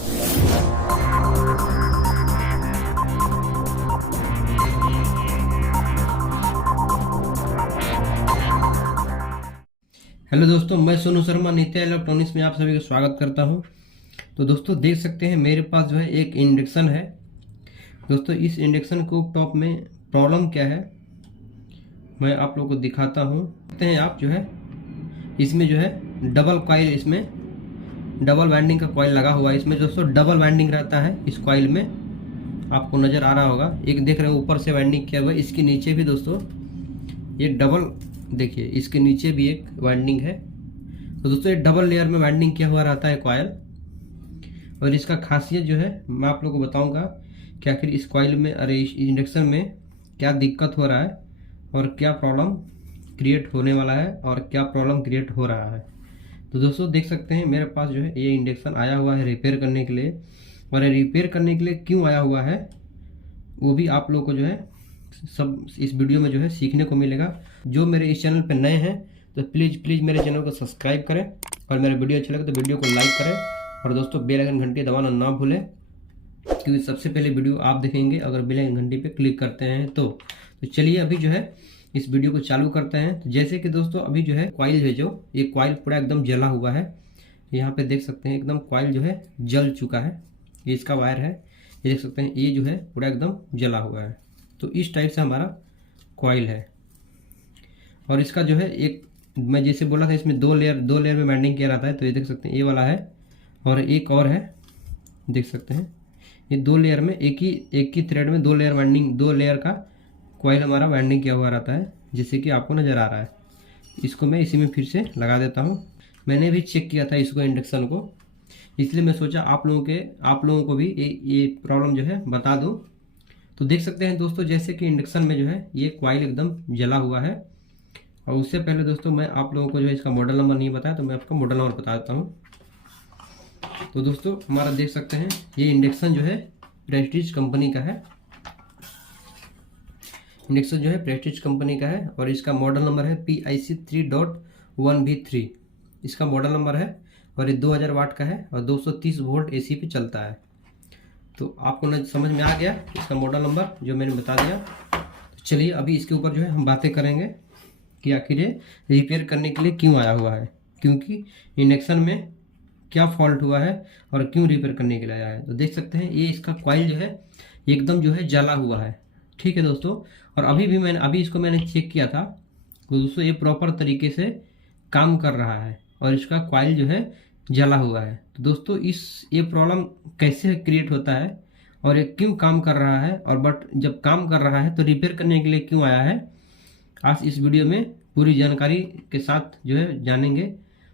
Hello दोस्तों, मैं सोनू शर्मा नित्या electronics में आप सभी का स्वागत करता हूं। तो दोस्तों देख सकते हैं मेरे पास जो है एक इंडक्शन है। दोस्तों इस इंडक्शन को टॉप में प्रॉब्लम क्या है मैं आप लोगों को दिखाता हूं। देखते हैं आप जो है इसमें जो है डबल कॉइल, इसमें डबल वाइंडिंग का कॉइल लगा हुआ है। इसमें दोस्तों डबल वाइंडिंग रहता है इस कॉइल में, आपको नज़र आ रहा होगा। एक देख रहे हो ऊपर से वाइंडिंग किया हुआ है, इसके नीचे भी दोस्तों ये डबल, देखिए इसके नीचे भी एक वाइंडिंग है। तो दोस्तों ये डबल लेयर में वाइंडिंग किया हुआ रहता है कॉइल। और इसका खासियत जो है मैं आप लोगों को बताऊंगा कि आखिर इस कॉइल में, अरे इस इंडक्शन में क्या दिक्कत हो रहा है और क्या प्रॉब्लम क्रिएट होने वाला है और क्या प्रॉब्लम क्रिएट हो रहा है। तो दोस्तों देख सकते हैं मेरे पास जो है ये इंडक्शन आया हुआ है रिपेयर करने के लिए। और रिपेयर करने के लिए क्यों आया हुआ है वो भी आप लोग को जो है सब इस वीडियो में जो है सीखने को मिलेगा। जो मेरे इस चैनल पर नए हैं तो प्लीज़ मेरे चैनल को सब्सक्राइब करें, और मेरा वीडियो अच्छा लगे तो वीडियो को लाइक करें। और दोस्तों बेल आइकन घंटी दबाना ना भूलें, क्योंकि सबसे पहले वीडियो आप देखेंगे अगर बेल आइकन घंटी पे क्लिक करते हैं तो चलिए अभी जो है इस वीडियो को चालू करते हैं। तो जैसे कि दोस्तों अभी जो है कॉइल है, जो ये कॉइल पूरा एकदम जला हुआ है। यहाँ पे देख सकते हैं एकदम कॉइल जो है जल चुका है। ये इसका वायर है, ये देख सकते हैं ये जो है पूरा एकदम जला हुआ है। तो इस टाइप से हमारा कॉइल है। और इसका जो है एक, मैं जैसे बोला था इसमें दो लेयर में वाइंडिंग किया रहता है। तो ये देख सकते हैं ये वाला है और एक और है, देख सकते हैं ये दो लेयर में एक ही थ्रेड में दो लेयर वाइंडिंग, दो लेयर का कॉइल हमारा वाइंडिंग किया हुआ रहता है, जैसे कि आपको नज़र आ रहा है। इसको मैं इसी में फिर से लगा देता हूँ। मैंने भी चेक किया था इसको, इंडक्शन को, इसलिए मैं सोचा आप लोगों को भी ये प्रॉब्लम जो है बता दूँ। तो देख सकते हैं दोस्तों जैसे कि इंडक्शन में जो है ये कॉइल एकदम जला हुआ है। और उससे पहले दोस्तों मैं आप लोगों को जो है इसका मॉडल नंबर नहीं बताया, तो मैं आपका मॉडल नंबर बता देता हूँ। तो दोस्तों हमारा देख सकते हैं ये इंडक्शन जो है प्रेस्टीज कंपनी का है। इंडक्शन जो है प्रेस्टीज कंपनी का है और इसका मॉडल नंबर है PIC 3.1V3 इसका मॉडल नंबर है। और ये 2000 वाट का है और 230 वोल्ट AC पे चलता है। तो आपको समझ में आ गया इसका मॉडल नंबर जो मैंने बता दिया। तो चलिए अभी इसके ऊपर जो है हम बातें करेंगे कि आखिर ये रिपेयर करने के लिए क्यों आया हुआ है, क्योंकि इंडक्शन में क्या फॉल्ट हुआ है और क्यों रिपेयर करने के लिए आया है। तो देख सकते हैं ये इसका कॉइल जो है एकदम जो है जला हुआ है। ठीक है दोस्तों, और अभी इसको मैंने चेक किया था तो दोस्तों ये प्रॉपर तरीके से काम कर रहा है और इसका कॉइल जो है जला हुआ है। तो दोस्तों ये प्रॉब्लम कैसे क्रिएट होता है और ये क्यों काम कर रहा है, और बट जब काम कर रहा है तो रिपेयर करने के लिए क्यों आया है, आज इस वीडियो में पूरी जानकारी के साथ जो है जानेंगे।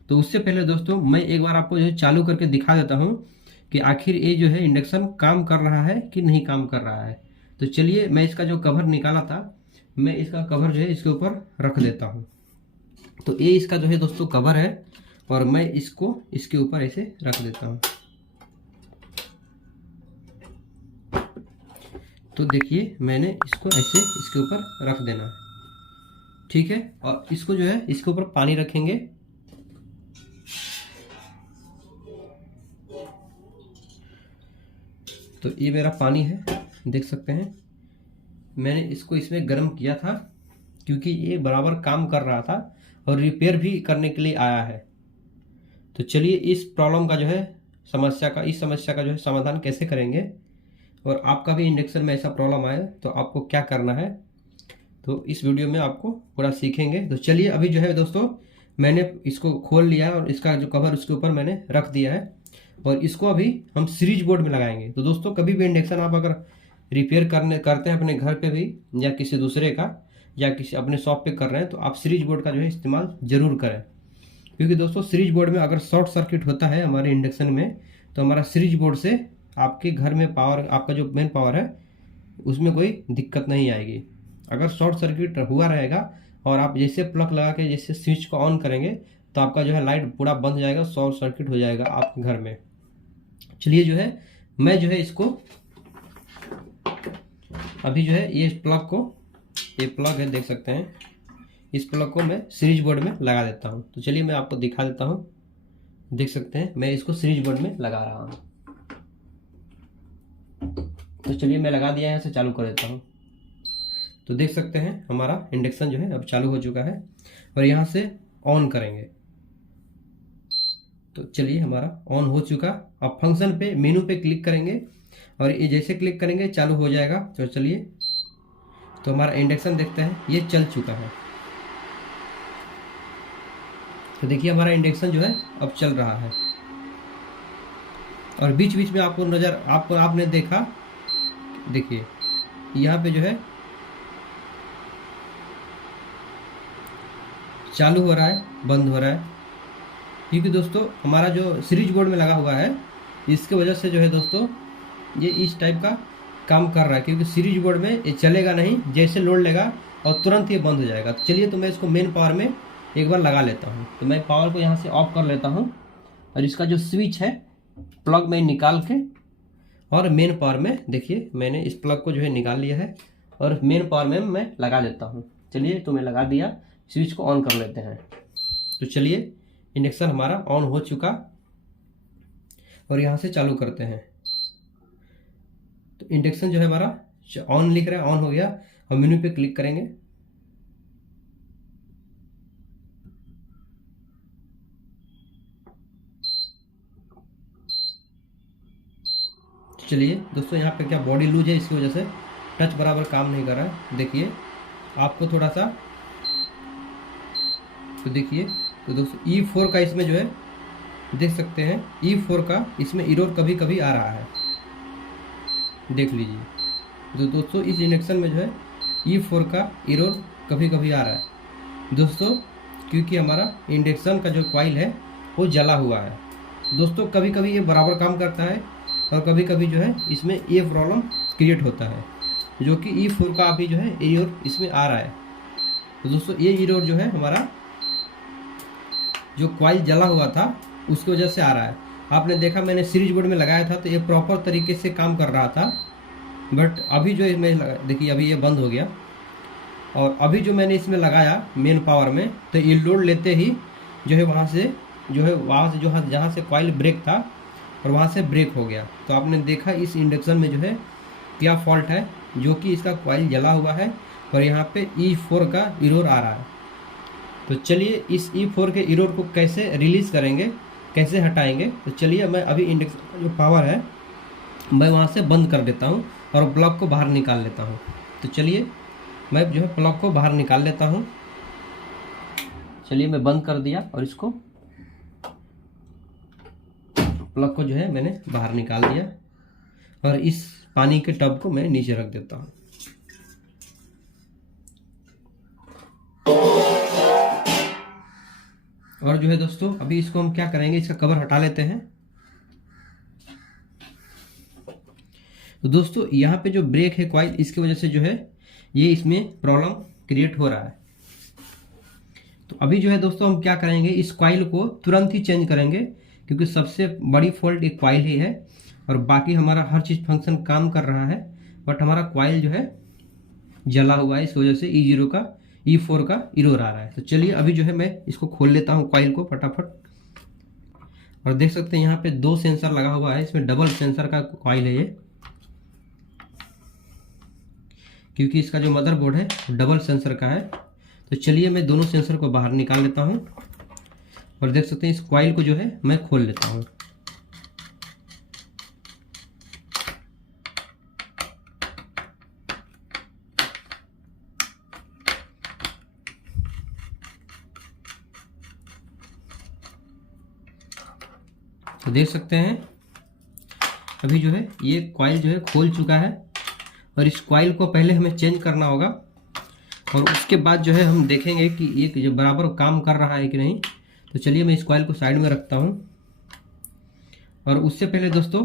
तो उससे पहले दोस्तों मैं एक बार आपको जो है चालू करके दिखा देता हूँ कि आखिर ये जो है इंडक्शन काम कर रहा है कि नहीं काम कर रहा है। तो चलिए मैं इसका जो कवर निकाला था, मैं इसका कवर जो है इसके ऊपर रख देता हूँ। तो ये इसका जो है दोस्तों कवर है और मैं इसको इसके ऊपर ऐसे रख देता हूँ। तो देखिए मैंने इसको ऐसे इसके ऊपर रख देना है, ठीक है। और इसको जो है इसके ऊपर पानी रखेंगे। तो ये मेरा पानी है, देख सकते हैं मैंने इसको इसमें गर्म किया था क्योंकि ये बराबर काम कर रहा था और रिपेयर भी करने के लिए आया है। तो चलिए इस प्रॉब्लम का जो है इस समस्या का जो है समाधान कैसे करेंगे, और आपका भी इंडक्शन में ऐसा प्रॉब्लम आए तो आपको क्या करना है, तो इस वीडियो में आपको पूरा सीखेंगे। तो चलिए अभी जो है दोस्तों मैंने इसको खोल लिया और इसका जो कवर उसके ऊपर मैंने रख दिया है और इसको अभी हम सीरीज बोर्ड में लगाएंगे। तो दोस्तों कभी भी इंडक्शन आप अगर रिपेयर करते हैं अपने घर पे भी या किसी दूसरे का या किसी अपने शॉप पे कर रहे हैं तो आप सीरीज बोर्ड का जो है इस्तेमाल जरूर करें, क्योंकि दोस्तों सीरीज बोर्ड में अगर शॉर्ट सर्किट होता है हमारे इंडक्शन में तो हमारा सीरीज बोर्ड से आपके घर में पावर, आपका जो मेन पावर है उसमें कोई दिक्कत नहीं आएगी। अगर शॉर्ट सर्किट हुआ रहेगा और आप जैसे प्लग लगा के जैसे स्विच को ऑन करेंगे तो आपका जो है लाइट पूरा बंद हो जाएगा, शॉर्ट सर्किट हो जाएगा आपके घर में। चलिए जो है मैं जो है इसको अभी जो है ये प्लग है, देख सकते हैं इस प्लग को मैं सीरीज बोर्ड में लगा देता हूँ। तो चलिए मैं आपको दिखा देता हूँ, देख सकते हैं मैं इसको सीरीज बोर्ड में लगा रहा हूँ। तो चलिए मैं लगा दिया, यहाँ से चालू कर देता हूँ। तो देख सकते हैं हमारा इंडक्शन जो है अब चालू हो चुका है, और यहाँ से ऑन करेंगे। तो चलिए हमारा ऑन हो चुका। अब फंक्शन पे मेनू पे क्लिक करेंगे, और ये जैसे क्लिक करेंगे चालू हो जाएगा। तो चलिए, तो हमारा इंडक्शन देखते हैं ये चल चुका है। तो देखिए हमारा इंडक्शन जो है अब चल रहा है, और बीच बीच में आपने देखा, देखिए यहाँ पे जो है चालू हो रहा है, बंद हो रहा है, क्योंकि दोस्तों हमारा जो सीरीज बोर्ड में लगा हुआ है, इसके वजह से जो है दोस्तों ये इस टाइप का काम कर रहा है, क्योंकि सीरीज बोर्ड में ये चलेगा नहीं, जैसे लोड लेगा और तुरंत ये बंद हो जाएगा। तो चलिए, तो मैं इसको मेन पावर में एक बार लगा लेता हूँ। तो मैं पावर को यहाँ से ऑफ कर लेता हूँ, और इसका जो स्विच है प्लग में निकाल के, और मेन पावर में देखिए मैंने इस प्लग को जो है निकाल लिया है, और मेन पावर में मैं लगा लेता हूँ। चलिए, तो मैं लगा दिया, स्विच को ऑन कर लेते हैं। तो चलिए, इंडक्शन हमारा ऑन हो चुका, और यहाँ से चालू करते हैं। तो इंडक्शन जो है हमारा ऑन लिख रहा है, ऑन हो गया। हम मेनू पे क्लिक करेंगे, चलिए दोस्तों यहाँ पे क्या बॉडी लूज है, इसकी वजह से टच बराबर काम नहीं कर रहा है। देखिए आपको थोड़ा सा, तो देखिए, तो दोस्तों E4 का इसमें जो है देख सकते हैं, E4 का इसमें एरर कभी कभी आ रहा है, देख लीजिए। तो दोस्तों इस इंडक्शन में जो है E4 का एरर कभी कभी आ रहा है दोस्तों, क्योंकि हमारा इंडक्शन का जो कॉइल है वो जला हुआ है दोस्तों। कभी कभी ये बराबर काम करता है, और कभी कभी जो है इसमें ये प्रॉब्लम क्रिएट होता है, जो कि E4 का अभी जो है एरर इसमें आ रहा है। तो दोस्तों ये एरर जो है हमारा जो कॉइल जला हुआ था उसकी वजह से आ रहा है। आपने देखा मैंने सीरीज बोर्ड में लगाया था तो ये प्रॉपर तरीके से काम कर रहा था, बट अभी जो मैं देखिए अभी ये बंद हो गया, और अभी जो मैंने इसमें लगाया मेन पावर में, तो ये लोड लेते ही जो है वहाँ से जो जहाँ से कॉइल ब्रेक था और वहाँ से ब्रेक हो गया। तो आपने देखा इस इंडक्शन में जो है क्या फॉल्ट है, जो कि इसका कॉइल जला हुआ है, और यहाँ पे E4 का एरर आ रहा है। तो चलिए इस E4 के एरर को कैसे रिलीज़ करेंगे, कैसे हटाएंगे। तो चलिए मैं अभी इंडक्शन का जो पावर है मैं वहाँ से बंद कर देता हूँ, और प्लग को बाहर निकाल लेता हूँ। तो चलिए मैं जो है प्लग को बाहर निकाल लेता हूँ। चलिए मैं बंद कर दिया, और इसको प्लग को जो है मैंने बाहर निकाल दिया, और इस पानी के टब को मैं नीचे रख देता हूँ। और जो है दोस्तों अभी इसको हम क्या करेंगे, इसका कवर हटा लेते हैं। तो दोस्तों यहाँ पे जो ब्रेक है कॉइल, इसकी वजह से जो है ये इसमें प्रॉब्लम क्रिएट हो रहा है। तो अभी जो है दोस्तों हम क्या करेंगे, इस कॉइल को तुरंत ही चेंज करेंगे, क्योंकि सबसे बड़ी फॉल्ट एक कॉइल ही है, और बाकी हमारा हर चीज़ फंक्शन काम कर रहा है, बट हमारा कॉइल जो है जला हुआ है, इस वजह से E4 का एरर आ रहा है। तो चलिए अभी जो है मैं इसको खोल लेता हूँ कॉइल को फटाफट, और देख सकते हैं यहाँ पे 2 सेंसर लगा हुआ है, इसमें डबल सेंसर का कॉइल है ये, क्योंकि इसका जो मदरबोर्ड है डबल सेंसर का है। तो चलिए मैं दोनों सेंसर को बाहर निकाल लेता हूँ, और देख सकते हैं इस कॉइल को जो है मैं खोल लेता हूँ। तो देख सकते हैं अभी जो है ये कॉइल जो है खोल चुका है, और इस कॉइल को पहले हमें चेंज करना होगा, और उसके बाद जो है हम देखेंगे कि ये जो बराबर काम कर रहा है कि नहीं। तो चलिए मैं इस कॉइल को साइड में रखता हूँ, और उससे पहले दोस्तों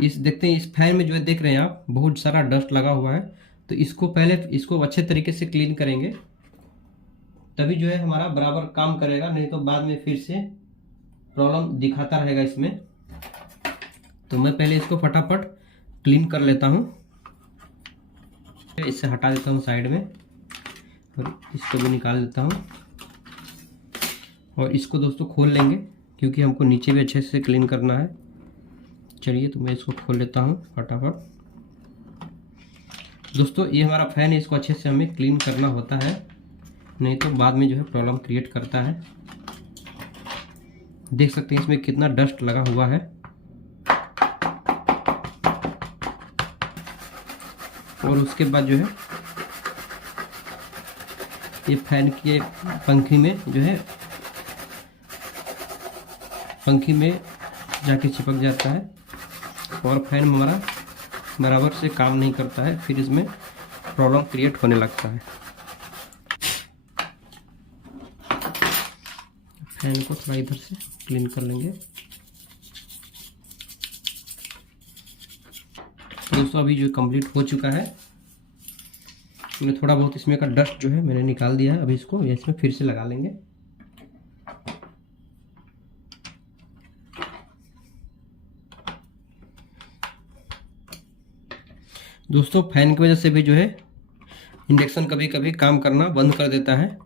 इस देखते हैं इस फैन में जो है देख रहे हैं आप बहुत सारा डस्ट लगा हुआ है, तो इसको पहले इसको अच्छे तरीके से क्लीन करेंगे, तभी जो है हमारा बराबर काम करेगा, नहीं तो बाद में फिर से प्रॉब्लम दिखाता रहेगा इसमें। तो मैं पहले इसको फटाफट क्लीन कर लेता हूँ, इससे हटा देता हूँ साइड में, और इसको भी निकाल देता हूँ, और इसको दोस्तों खोल लेंगे, क्योंकि हमको नीचे भी अच्छे से क्लीन करना है। चलिए तो मैं इसको खोल लेता हूँ फटाफट। दोस्तों ये हमारा फ़ैन है, इसको अच्छे से हमें क्लीन करना होता है, नहीं तो बाद में जो है प्रॉब्लम क्रिएट करता है। देख सकते हैं इसमें कितना डस्ट लगा हुआ है। और उसके बाद जो है ये फैन के पंखी में जो है पंखी में जाके चिपक जाता है और फैन हमारा बराबर से काम नहीं करता है, फिर इसमें प्रॉब्लम क्रिएट होने लगता है। फैन को थोड़ा इधर से क्लीन कर लेंगे। दोस्तों अभी जो कंप्लीट हो चुका है, मैंने थोड़ा बहुत इसमें का डस्ट जो है मैंने निकाल दिया है। अभी इसको इसमें फिर से लगा लेंगे। दोस्तों फैन की वजह से भी जो है इंडक्शन कभी कभी काम करना बंद कर देता है।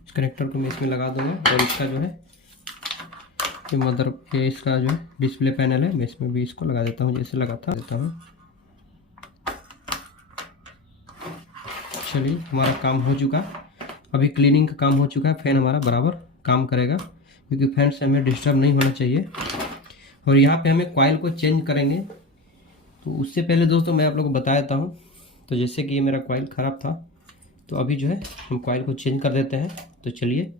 इस कनेक्टर को मैं इसमें लगा दूंगा और इसका जो है ये मदर पे इसका जो डिस्प्ले पैनल है, मैं इसमें भी इसको लगा देता हूँ, जैसे लगाता देता हूँ। चलिए हमारा काम हो चुका, अभी क्लीनिंग का काम हो चुका है। फ़ैन हमारा बराबर काम करेगा क्योंकि फैन से हमें डिस्टर्ब नहीं होना चाहिए। और यहाँ पे हमें कॉइल को चेंज करेंगे, तो उससे पहले दोस्तों मैं आप लोगों को बता देता हूँ। तो जैसे कि ये मेरा कॉइल ख़राब था, तो अभी जो है हम कॉइल को चेंज कर देते हैं। तो चलिए,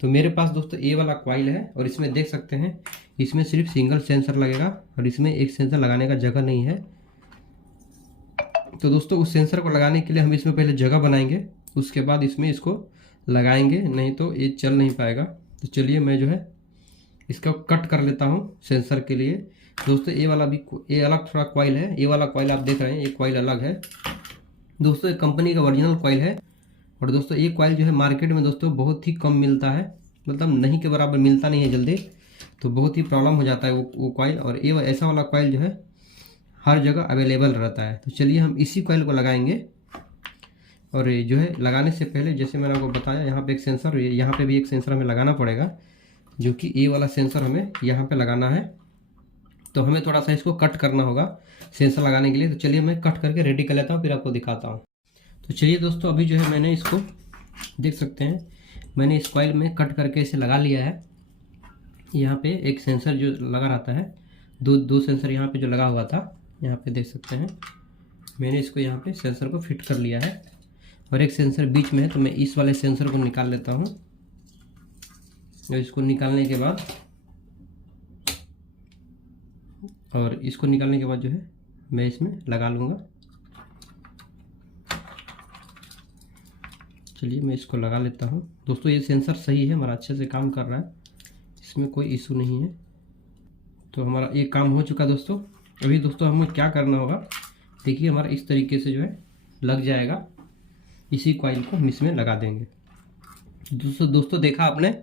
तो मेरे पास दोस्तों ये वाला कॉइल है और इसमें देख सकते हैं इसमें सिर्फ सिंगल सेंसर लगेगा और इसमें एक सेंसर लगाने का जगह नहीं है। तो दोस्तों उस सेंसर को लगाने के लिए हम इसमें पहले जगह बनाएंगे, उसके बाद इसमें इसको लगाएंगे, नहीं तो ये चल नहीं पाएगा। तो चलिए मैं जो है इसका कट कर लेता हूँ सेंसर के लिए। दोस्तों ये वाला भी ये अलग थोड़ा कॉइल है, ये वाला कॉइल आप देख रहे हैं, ये कॉइल अलग है दोस्तों, ये कंपनी का ओरिजिनल कॉइल है। और दोस्तों ये कॉइल जो है मार्केट में दोस्तों बहुत ही कम मिलता है, मतलब नहीं के बराबर मिलता नहीं है जल्दी, तो बहुत ही प्रॉब्लम हो जाता है वो कॉइल। और ये ऐसा वाला कॉइल जो है हर जगह अवेलेबल रहता है। तो चलिए हम इसी कॉइल को लगाएंगे। और ये जो है लगाने से पहले जैसे मैंने आपको बताया, यहाँ पे एक सेंसर, यहाँ पे भी एक सेंसर हमें लगाना पड़ेगा, जो कि ये वाला सेंसर हमें यहाँ पे लगाना है। तो हमें थोड़ा सा इसको कट करना होगा सेंसर लगाने के लिए। तो चलिए मैं कट करके रेडी कर लेता हूँ, फिर आपको दिखाता हूँ। तो चलिए दोस्तों अभी जो है मैंने इसको देख सकते हैं, मैंने इस कॉइल में कट करके इसे लगा लिया है। यहाँ पे एक सेंसर जो लगा रहता है, दो सेंसर यहाँ पे जो लगा हुआ था, यहाँ पे देख सकते हैं मैंने इसको यहाँ पे सेंसर को फिट कर लिया है। और एक सेंसर बीच में है, तो मैं इस वाले सेंसर को निकाल लेता हूँ। और इसको निकालने के बाद जो है मैं इसमें लगा लूँगा। चलिए मैं इसको लगा लेता हूँ। दोस्तों ये सेंसर सही है, हमारा अच्छे से काम कर रहा है, इसमें कोई इशू नहीं है। तो हमारा ये काम हो चुका दोस्तों। अभी दोस्तों हमें क्या करना होगा, देखिए हमारा इस तरीके से जो है लग जाएगा, इसी कॉइल को हम इसमें लगा देंगे। दोस्तों देखा आपने,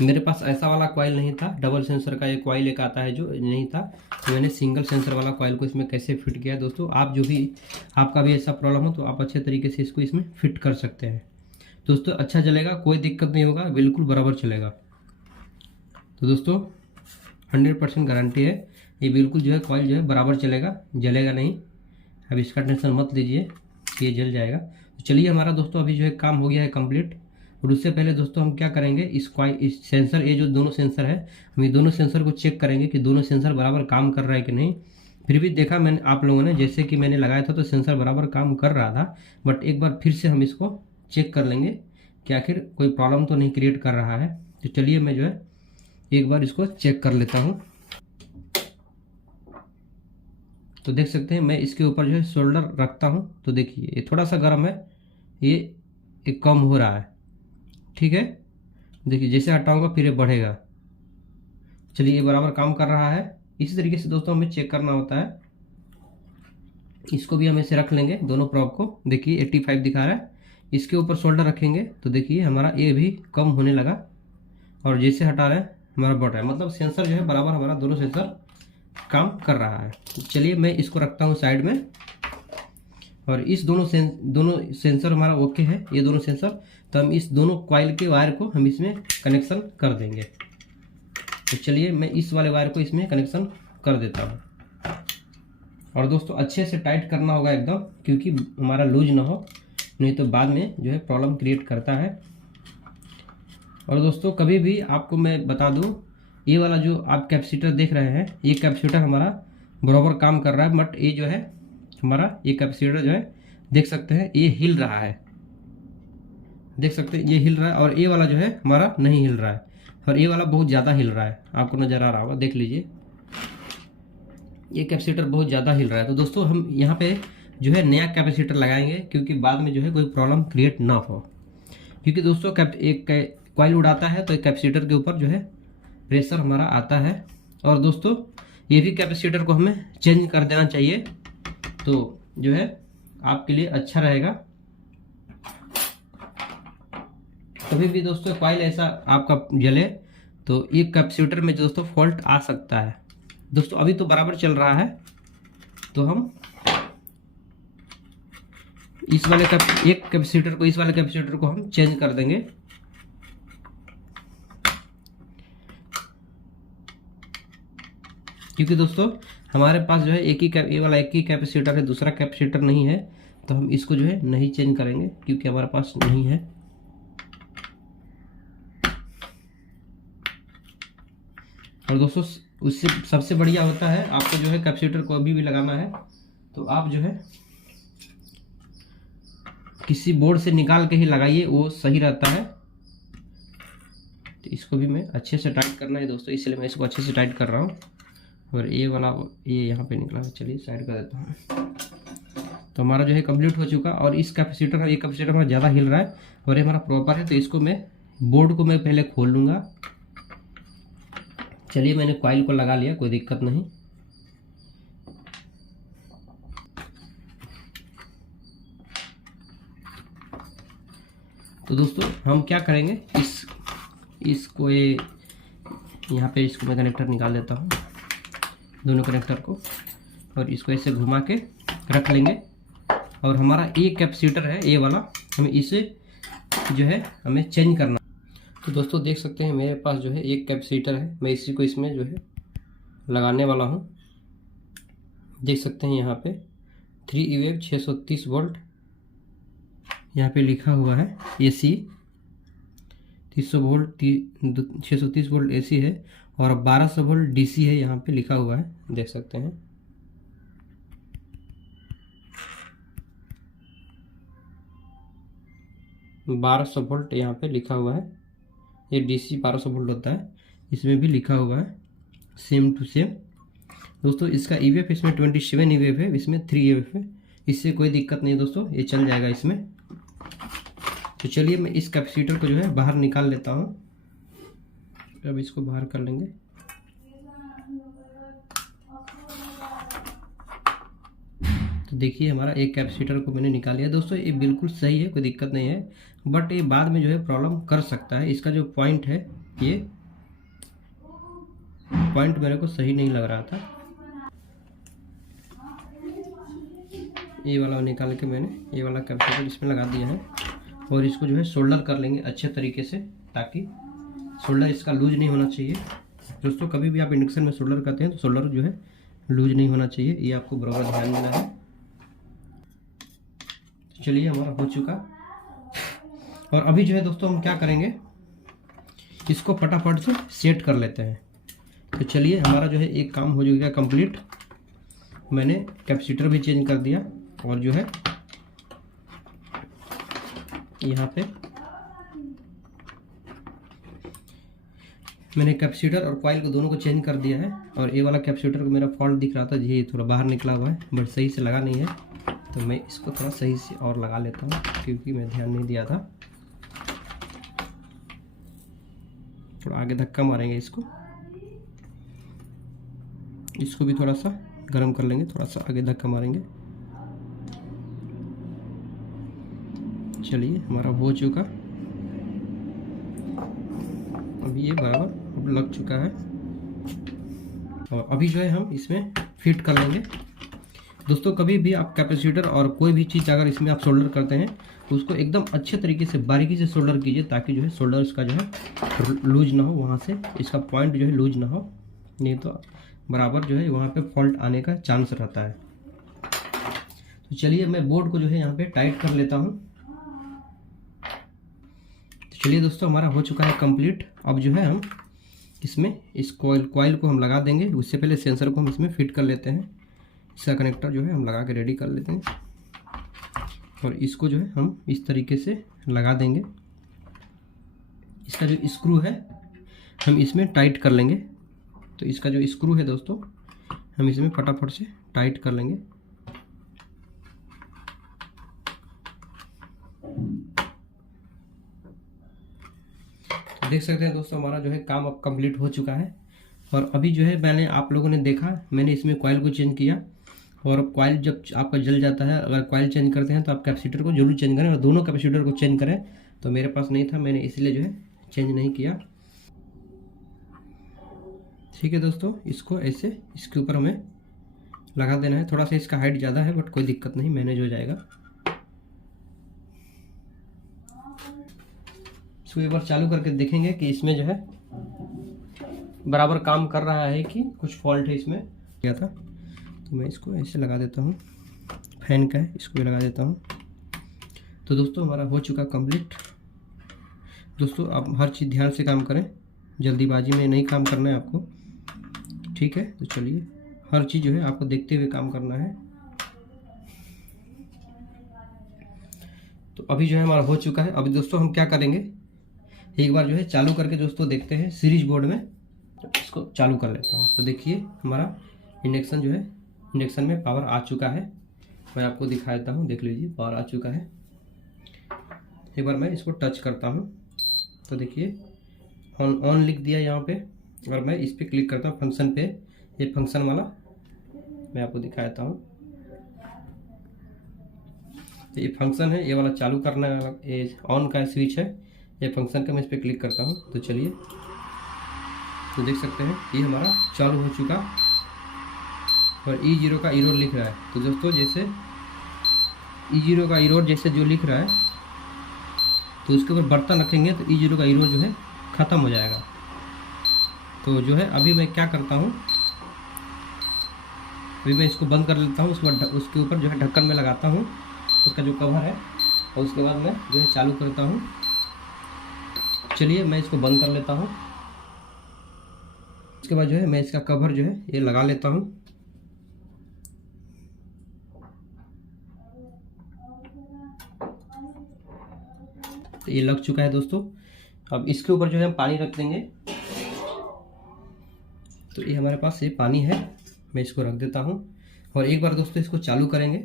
मेरे पास ऐसा वाला कॉइल नहीं था, डबल सेंसर का ये कॉइल एक आता है जो नहीं था, तो मैंने सिंगल सेंसर वाला कॉइल को इसमें कैसे फिट किया। दोस्तों आप जो भी आपका भी ऐसा प्रॉब्लम हो तो आप अच्छे तरीके से इसको इसमें फिट कर सकते हैं। दोस्तों अच्छा चलेगा, कोई दिक्कत नहीं होगा, बिल्कुल बराबर चलेगा। तो दोस्तों 100% गारंटी है, ये बिल्कुल जो है कॉइल जो है बराबर चलेगा, जलेगा नहीं। अब इसका टेंशन मत लीजिए, ये जल जाएगा। तो चलिए हमारा दोस्तों अभी जो है काम हो गया है कंप्लीट। और उससे पहले दोस्तों हम क्या करेंगे, इस सेंसर, ये जो दोनों सेंसर है, हम ये दोनों सेंसर को चेक करेंगे कि दोनों सेंसर बराबर काम कर रहा है कि नहीं। फिर भी देखा मैंने आप लोगों ने, जैसे कि मैंने लगाया था तो सेंसर बराबर काम कर रहा था, बट एक बार फिर से हम इसको चेक कर लेंगे कि आखिर कोई प्रॉब्लम तो नहीं क्रिएट कर रहा है। तो चलिए मैं जो है एक बार इसको चेक कर लेता हूँ। तो देख सकते हैं मैं इसके ऊपर जो है शोल्डर रखता हूँ, तो देखिए ये थोड़ा सा गर्म है, ये कम हो रहा है, ठीक है। देखिए जैसे हटाऊंगा फिर ये बढ़ेगा। चलिए ये बराबर काम कर रहा है। इसी तरीके से दोस्तों हमें चेक करना होता है। इसको भी हम ऐसे रख लेंगे, दोनों प्रॉब को। देखिए 85 दिखा रहा है, इसके ऊपर शोल्डर रखेंगे तो देखिए हमारा ये भी कम होने लगा। और जैसे हटा रहे हैं हमारा बढ़ रहा है, मतलब सेंसर जो है बराबर हमारा दोनों सेंसर काम कर रहा है। चलिए मैं इसको रखता हूँ साइड में, और इस दोनों सेंसर हमारा ओके है, ये दोनों सेंसर। तो हम इस दोनों कॉइल के वायर को हम इसमें कनेक्शन कर देंगे। तो चलिए मैं इस वाले वायर को इसमें कनेक्शन कर देता हूँ। और दोस्तों अच्छे से टाइट करना होगा एकदम, क्योंकि हमारा लूज ना हो, नहीं तो बाद में जो है प्रॉब्लम क्रिएट करता है। और दोस्तों कभी भी आपको मैं बता दूं, ये वाला जो आप कैपेसिटर देख रहे हैं, ये कैपेसिटर हमारा बराबर काम कर रहा है, बट ये जो है हमारा ये कैपेसिटर जो है देख सकते हैं ये हिल रहा है, देख सकते हैं ये हिल रहा है। और ये वाला जो है हमारा नहीं हिल रहा है, और ये वाला बहुत ज़्यादा हिल रहा है, आपको नज़र आ रहा होगा, देख लीजिए ये कैपेसिटर बहुत ज़्यादा हिल रहा है। तो दोस्तों हम यहाँ पे जो है नया कैपेसिटर लगाएंगे, क्योंकि बाद में जो है कोई प्रॉब्लम क्रिएट ना हो। क्योंकि दोस्तों एक कॉइल उड़ाता है तो एक कैपेसिटर के ऊपर जो है प्रेशर हमारा आता है। और दोस्तों ये भी कैपेसिटर को हमें चेंज कर देना चाहिए, तो जो है आपके लिए अच्छा रहेगा। कभी भी दोस्तों कॉइल ऐसा आपका जले तो एक कैपेसिटर में दोस्तों फॉल्ट आ सकता है। दोस्तों अभी तो बराबर चल रहा है, तो हम इस वाले एक कैपेसिटर को, इस वाले कैपेसिटर को हम चेंज कर देंगे। क्योंकि दोस्तों हमारे पास जो है ये वाला एक ही कैपेसिटर है, दूसरा कैपेसिटर नहीं है, तो हम इसको जो है नहीं चेंज करेंगे, क्योंकि हमारे पास नहीं है। और दोस्तों उससे सबसे बढ़िया होता है, आपको जो है कैपेसिटर को अभी भी लगाना है तो आप जो है किसी बोर्ड से निकाल के ही लगाइए, वो सही रहता है। तो इसको भी मैं अच्छे से टाइट करना है दोस्तों, इसलिए मैं इसको अच्छे से टाइट कर रहा हूँ। और ये वाला ये यहाँ पे निकला है, चलिए साइड कर देता हूँ। तो हमारा जो है कंप्लीट हो चुका। और इस कैपेसिटर का, ये कैपेसिटर हमारा ज़्यादा हिल रहा है और ये हमारा प्रॉपर है, तो इसको मैं बोर्ड को मैं पहले खोल लूँगा। चलिए मैंने कॉइल को लगा लिया, कोई दिक्कत नहीं। तो दोस्तों हम क्या करेंगे, इसको ये यहाँ पे इसको मैं कनेक्टर निकाल देता हूँ, दोनों कनेक्टर को, और इसको ऐसे घुमा के रख लेंगे। और हमारा एक कैपेसिटर है ये वाला, हमें इसे जो है हमें चेंज करना। तो दोस्तों देख सकते हैं मेरे पास जो है एक कैपेसिटर है, मैं इसी को इसमें जो है लगाने वाला हूँ। देख सकते हैं यहाँ पे 3E वेव 630 वोल्ट यहाँ पे लिखा हुआ है, AC 300 वोल्ट 630 वोल्ट AC है, और 1200 वोल्ट DC है, यहाँ पे लिखा हुआ है, देख सकते हैं। $1200 वोल्ट यहाँ पे लिखा हुआ है, ये DC 1200 वोल्ट होता है, इसमें भी लिखा हुआ है सेम टू सेम। दोस्तों इसका EVF इसमें 27 EVF है, इसमें 3 EVF है, इससे कोई दिक्कत नहीं दोस्तों, ये चल जाएगा इसमें। तो चलिए मैं इस कैपेसिटर को जो है बाहर निकाल लेता हूँ। अब इसको बाहर कर लेंगे। तो देखिए हमारा एक कैपेसिटर को मैंने निकाल लिया। दोस्तों ये बिल्कुल सही है, कोई दिक्कत नहीं है, बट ये बाद में जो है प्रॉब्लम कर सकता है। इसका जो पॉइंट है, ये पॉइंट मेरे को सही नहीं लग रहा था, ये वाला निकाल के मैंने ये वाला कैपेसिटर इसमें लगा दिया है। और इसको जो है सोल्डर कर लेंगे अच्छे तरीके से, ताकि सोल्डर इसका लूज नहीं होना चाहिए। दोस्तों कभी भी आप इंडक्शन में सोल्डर करते हैं तो सोल्डर जो है लूज नहीं होना चाहिए, ये आपको बराबर ध्यान देना है। चलिए हमारा हो चुका। और अभी जो है दोस्तों हम क्या करेंगे, इसको फटाफट से सेट कर लेते हैं। तो चलिए हमारा जो है एक काम हो जाएगा कंप्लीट। मैंने कैपेसिटर भी चेंज कर दिया, और जो है यहाँ पे मैंने कैपेसिटर और कॉइल को दोनों को चेंज कर दिया है। और ये वाला कैपेसिटर को मेरा फॉल्ट दिख रहा था, ये थोड़ा बाहर निकला हुआ है, बट सही से लगा नहीं है, तो मैं इसको थोड़ा सही से और लगा लेता हूँ, क्योंकि मैं ध्यान नहीं दिया था। थोड़ा आगे धक्का मारेंगे इसको भी थोड़ा सा गर्म कर लेंगे, थोड़ा सा आगे धक्का मारेंगे। चलिए हमारा हो चुका, अभी ये बराबर अब लग चुका है और अभी जो है हम इसमें फिट कर लेंगे। दोस्तों कभी भी आप कैपेसिटर और कोई भी चीज़ अगर इसमें आप सोल्डर करते हैं तो उसको एकदम अच्छे तरीके से बारीकी से सोल्डर कीजिए, ताकि जो है सोल्डर इसका जो है लूज ना हो, वहाँ से इसका पॉइंट जो है लूज ना हो, नहीं तो बराबर जो है वहाँ पे फॉल्ट आने का चांस रहता है। तो चलिए मैं बोर्ड को जो है यहाँ पे टाइट कर लेता हूँ। तो चलिए दोस्तों हमारा हो चुका है कंप्लीट। अब जो है हम इसमें इस कॉइल को हम लगा देंगे। उससे पहले सेंसर को हम इसमें फिट कर लेते हैं। इसका कनेक्टर जो है हम लगा के रेडी कर लेते हैं और इसको जो है हम इस तरीके से लगा देंगे। इसका जो स्क्रू है हम इसमें टाइट कर लेंगे। तो इसका जो स्क्रू है दोस्तों हम इसमें फटाफट से टाइट कर लेंगे। तो देख सकते हैं दोस्तों हमारा जो है काम अब कंप्लीट हो चुका है। और अभी जो है मैंने आप लोगों ने देखा, मैंने इसमें कॉइल को चेंज किया। और कॉइल जब आपका जल जाता है, अगर कॉइल चेंज करते हैं तो आप कैपेसिटर को जरूर चेंज करें, और दोनों कैपेसिटर को चेंज करें। तो मेरे पास नहीं था, मैंने इसलिए जो है चेंज नहीं किया। ठीक है दोस्तों, इसको ऐसे इसके ऊपर हमें लगा देना है। थोड़ा सा इसका हाइट ज़्यादा है बट कोई दिक्कत नहीं, मैनेज हो जाएगा। इसको एक बार चालू करके देखेंगे कि इसमें जो है बराबर काम कर रहा है कि कुछ फॉल्ट है इसमें क्या था। तो मैं इसको ऐसे लगा देता हूँ, फैन का है, इसको भी लगा देता हूँ। तो दोस्तों हमारा हो चुका कंप्लीट। दोस्तों आप हर चीज़ ध्यान से काम करें, जल्दीबाजी में नहीं काम करना है आपको, ठीक है। तो चलिए हर चीज़ जो है आपको देखते हुए काम करना है। तो अभी जो है हमारा हो चुका है। अभी दोस्तों हम क्या करेंगे, एक बार जो है चालू करके दोस्तों देखते हैं सीरीज बोर्ड में। तो इसको चालू कर लेता हूँ। तो देखिए हमारा इंडक्शन जो है, इंडक्शन में पावर आ चुका है। मैं आपको दिखा देता हूँ, देख लीजिए पावर आ चुका है। एक बार मैं इसको टच करता हूँ तो देखिए ऑन लिख दिया यहाँ पे। और मैं इस पर क्लिक करता हूँ फंक्शन पे, ये फंक्शन वाला मैं आपको दिखा देता हूँ। तो ये फंक्शन है, ये वाला चालू करना वाला, ये ऑन का स्विच है, ये फंक्शन का। मैं इस पर क्लिक करता हूँ तो चलिए, तो देख सकते हैं ये हमारा चालू हो चुका और E0 का एरर लिख रहा है। तो दोस्तों जैसे E0 का एरर जैसे जो लिख रहा है, तो उसके ऊपर बर्तन रखेंगे तो E0 का एरर जो है ख़त्म हो जाएगा। तो जो है अभी मैं क्या करता हूँ, अभी मैं इसको बंद कर लेता हूँ। उसके ऊपर जो है ढक्कन में लगाता हूँ, उसका जो कवर है, और उसके बाद मैं जो है चालू करता हूँ। चलिए मैं इसको बंद कर लेता हूँ। इसके बाद जो है मैं इसका कवर जो है ये लगा लेता हूँ। तो ये लग चुका है दोस्तों। अब इसके ऊपर जो है हम पानी रख देंगे। तो ये हमारे पास ये पानी है, मैं इसको रख देता हूँ। और एक बार दोस्तों इसको चालू करेंगे।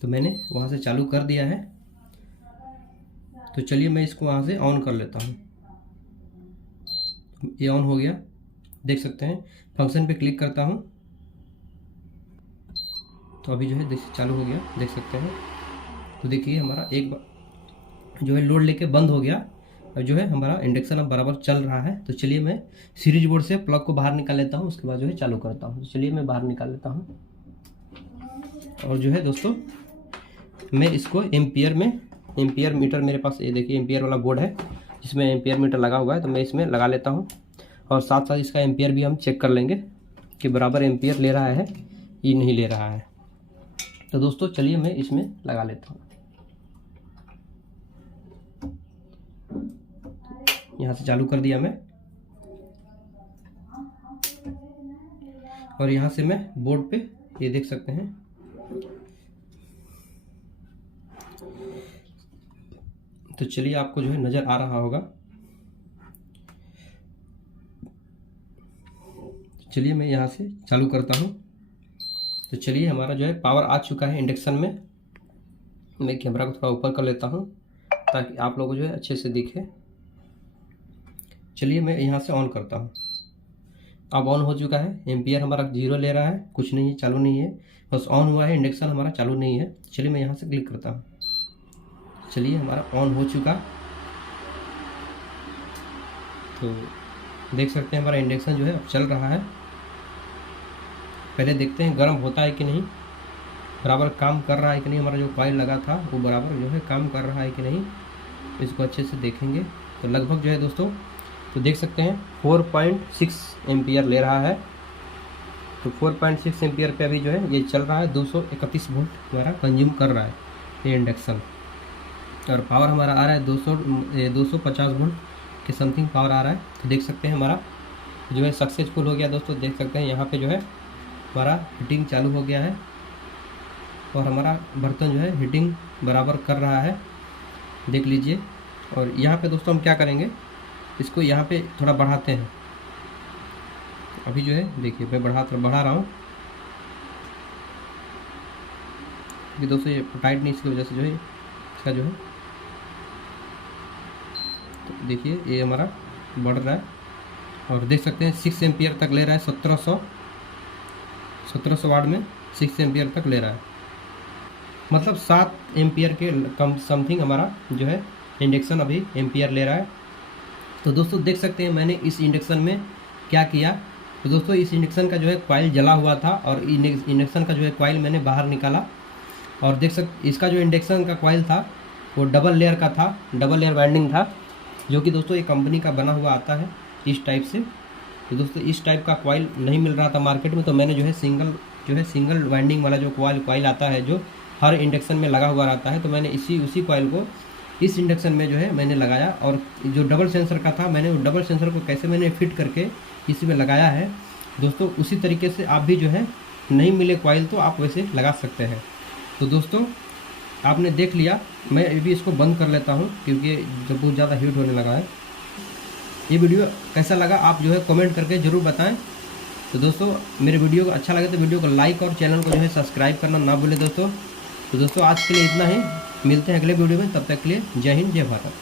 तो मैंने वहाँ से चालू कर दिया है। तो चलिए मैं इसको वहाँ से ऑन कर लेता हूँ। ये ऑन हो गया, देख सकते हैं। फंक्शन पे क्लिक करता हूँ तो अभी जो है चालू हो गया, देख सकते हैं। तो देखिए हमारा एक बार जो है लोड लेके बंद हो गया और जो है हमारा इंडक्शन अब बराबर चल रहा है। तो चलिए मैं सीरीज बोर्ड से प्लग को बाहर निकाल लेता हूँ, उसके बाद जो है चालू करता हूँ। तो चलिए मैं बाहर निकाल लेता हूँ और जो है दोस्तों मैं इसको एम्पियर में, एम्पियर मीटर मेरे पास ये देखिए एम्पियर वाला बोर्ड है जिसमें एम्पियर मीटर लगा हुआ है। तो मैं इसमें लगा लेता हूँ और साथ साथ इसका एम्पियर भी हम चेक कर लेंगे कि बराबर एम्पियर ले रहा है ये नहीं ले रहा है। तो दोस्तों चलिए मैं इसमें लगा लेता हूँ। यहाँ से चालू कर दिया मैं और यहाँ से मैं बोर्ड पे ये देख सकते हैं। तो चलिए आपको जो है नज़र आ रहा होगा। चलिए मैं यहाँ से चालू करता हूँ। तो चलिए हमारा जो है पावर आ चुका है इंडक्शन में। मैं कैमरा को थोड़ा ऊपर कर लेता हूँ ताकि आप लोगों को जो है अच्छे से दिखे। चलिए मैं यहाँ से ऑन करता हूँ। अब ऑन हो चुका है, एम्पियर हमारा 0 ले रहा है, कुछ नहीं, चालू नहीं है, बस ऑन हुआ है, इंडक्शन हमारा चालू नहीं है। चलिए मैं यहाँ से क्लिक करता हूँ। चलिए हमारा ऑन हो चुका। तो देख सकते हैं हमारा इंडक्शन जो है अब चल रहा है। पहले देखते हैं गर्म होता है कि नहीं, बराबर काम कर रहा है कि नहीं, हमारा जो कॉइल लगा था वो बराबर जो है काम कर रहा है कि नहीं, इसको अच्छे से देखेंगे। तो लगभग जो है दोस्तों, तो देख सकते हैं 4.6 एम्पियर ले रहा है। तो 4.6 एम्पियर पे अभी जो है ये चल रहा है, 231 वोल्ट हमारा कंज्यूम कर रहा है ये इंडक्शन। और पावर हमारा आ रहा है 250 वोल्ट के समथिंग पावर आ रहा है। तो देख सकते हैं हमारा जो है सक्सेसफुल हो गया दोस्तों। देख सकते हैं यहाँ पे जो है हमारा हीटिंग चालू हो गया है और हमारा बर्तन जो है हीटिंग बराबर कर रहा है, देख लीजिए। और यहाँ पे दोस्तों हम क्या करेंगे, इसको यहाँ पे थोड़ा बढ़ाते हैं। अभी जो है देखिए मैं बढ़ा रहा हूँ, क्योंकि दोस्तों ये टाइट नहीं, इसकी वजह से जो है इसका जो है, तो देखिए ये हमारा बढ़ रहा है। और देख सकते हैं 6 एम्पियर तक ले रहा है, 1700 वाट में 6 एम्पियर तक ले रहा है, मतलब 7 एम्पियर के कम समथिंग हमारा जो है इंडक्शन अभी एम्पियर ले रहा है। तो दोस्तों देख सकते हैं मैंने इस इंडक्शन में क्या किया। तो दोस्तों इस इंडक्शन का जो है कॉइल जला हुआ था और इंडक्शन का जो है कॉइल मैंने बाहर निकाला। और देख सकते इसका जो इंडक्शन का कॉइल था वो डबल लेयर का था, डबल लेयर वाइंडिंग था, जो कि दोस्तों एक कंपनी का बना हुआ आता है इस टाइप से। तो दोस्तों इस टाइप का कॉइल नहीं मिल रहा था मार्केट में, तो मैंने जो है सिंगल वाइंडिंग वाला जो कॉइल आता है जो हर इंडक्शन में लगा हुआ रहता है, तो मैंने उसी कॉइल को इस इंडक्शन में जो है मैंने लगाया। और जो डबल सेंसर का था, मैंने वो डबल सेंसर को कैसे मैंने फिट करके इसी में लगाया है दोस्तों, उसी तरीके से आप भी जो है नहीं मिले कॉइल तो आप वैसे लगा सकते हैं। तो दोस्तों आपने देख लिया, मैं अभी इसको बंद कर लेता हूँ क्योंकि जब बहुत ज़्यादा हीट होने लगा है। ये वीडियो कैसा लगा आप जो है कमेंट करके ज़रूर बताएं। तो दोस्तों मेरे वीडियो को अच्छा लगे तो वीडियो को लाइक और चैनल को जो है सब्सक्राइब करना ना भूलें दोस्तों। तो दोस्तों आज के लिए इतना ही, मिलते हैं अगले वीडियो में, तब तक के लिए जय हिंद जय भारत।